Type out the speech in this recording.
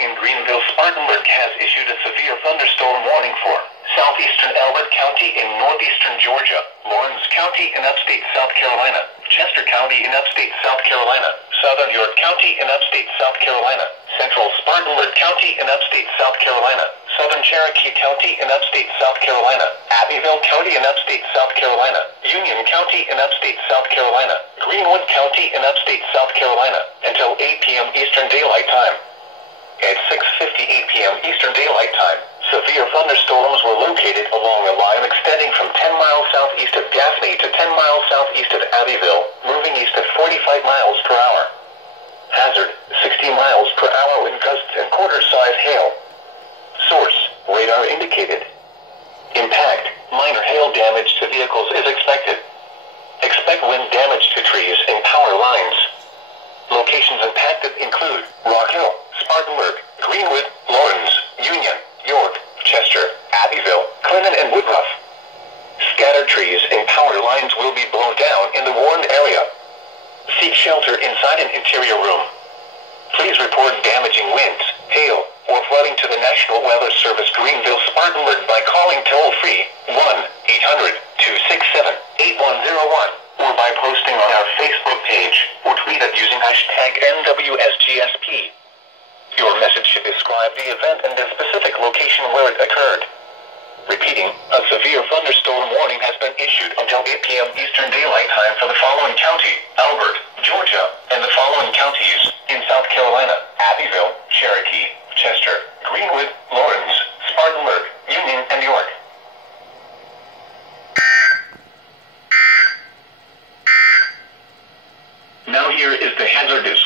in Greenville, Spartanburg has issued a severe thunderstorm warning for southeastern Elbert County in northeastern Georgia, Lawrence County in upstate South Carolina, Chester County in upstate South Carolina, southern York County in upstate South Carolina, central Spartanburg County in upstate South Carolina, southern Cherokee County in upstate South Carolina, Abbeville County in upstate South Carolina, Union County in upstate South Carolina, Greenwood County in upstate South Carolina, until 8 p.m. Eastern Daylight Time. At 6:58 p.m. Eastern Daylight Time, severe thunderstorms were located along a line extending from 10 miles southeast of Gaffney to 10 miles southeast of Abbeville, moving east at 45 miles per hour. Hazard, 60 miles per hour wind gusts and quarter-size hail. Source, radar indicated. Impact, minor hail damage to vehicles is expected. Expect wind damage to trees and power lines. Locations impacted include Rock Hill, Spartanburg, Greenwood, Lawrence, Union, York, Chester, Abbeville, Clinton, and Woodruff. Scattered trees and power lines will be blown down in the warned area. Seek shelter inside an interior room. Please report damaging winds, hail, or flooding to the National Weather Service Greenville, Spartanburg by calling toll-free 1-800-267-8101 or by posting on our Facebook page or tweet it using #NWSGSP. Your message should describe the event and the specific location where it occurred. Repeating, a severe thunderstorm warning has been issued until 8 p.m. Eastern Daylight Time for the following county, Albert, Georgia, and the following counties in South Carolina, Abbeville, Cherokee, Chester, Greenwood, Lawrence, Spartanburg, Union, and York. Now here is the hazardous